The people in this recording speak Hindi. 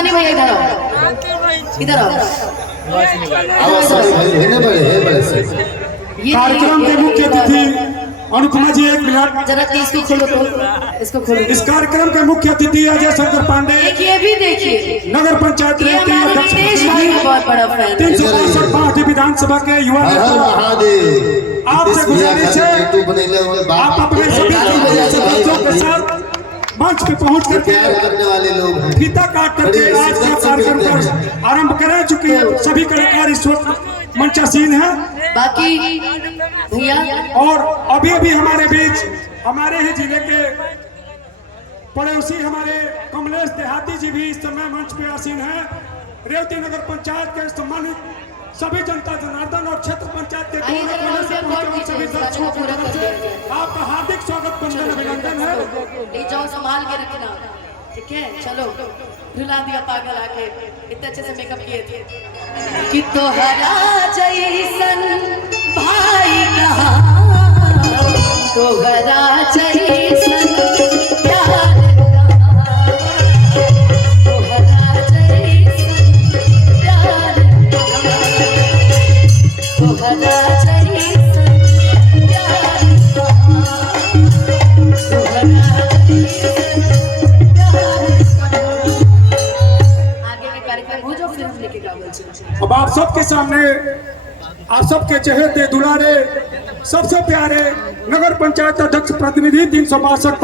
सनी भैया इधर आओ, इधर आओ। कार्यक्रम के मुख्य अतिथि अनुपमा जी, 1 मिनट जरा इसको खोलो, तो इसको खोलो। इस कार्यक्रम के मुख्य अतिथि अजय शंकर पांडे, एक ये भी देखिए, नगर पंचायत ये हमारे नितेश भाई का बहुत बड़ा फैन है। 362 पार्टी विधानसभा के युवा नेता। आपसे गुजारिश है आप अपने सभी सदस्यों के साथ मंच पे पहुंच करके फीता काट करके आज का कार्यक्रम का आरंभ करें। चुके सभी कलाकार इस वक्त मंचासीन है। बाकी भैया और अभी अभी हमारे बीच हमारे ही जिले के पड़ोसी हमारे कमलेश देहाती जी भी इस समय मंच पे आसीन है। रेवती नगर पंचायत के सम्मानित सभी जनता जनार्दन और क्षेत्र पंचायत के सभी दर्शकों की तरफ से आपका हार्दिक स्वागत, वंदन, अभिनंदन है। ले जाओ, संभाल के रखना, ठीक है? चलो, रुला दिया पागल आके, इतने अच्छे से मेकअप किए थे कि तोहरा जैसन भाई कहाँ, तोहरा जैसन प्यार कहाँ, तोहरा जैसन प्यार कहाँ, तोहरा जैसन प्यार कहाँ, तोहरा जैसन प्यार कहाँ। आगे के कार्यक्रम हो जाओ, फिर हम लेके गावल चलेंगे। अब आप सबके सामने आप सबके चहेते दुलारे सबसे प्यारे नगर पंचायत अध्यक्ष प्रतिनिधि 362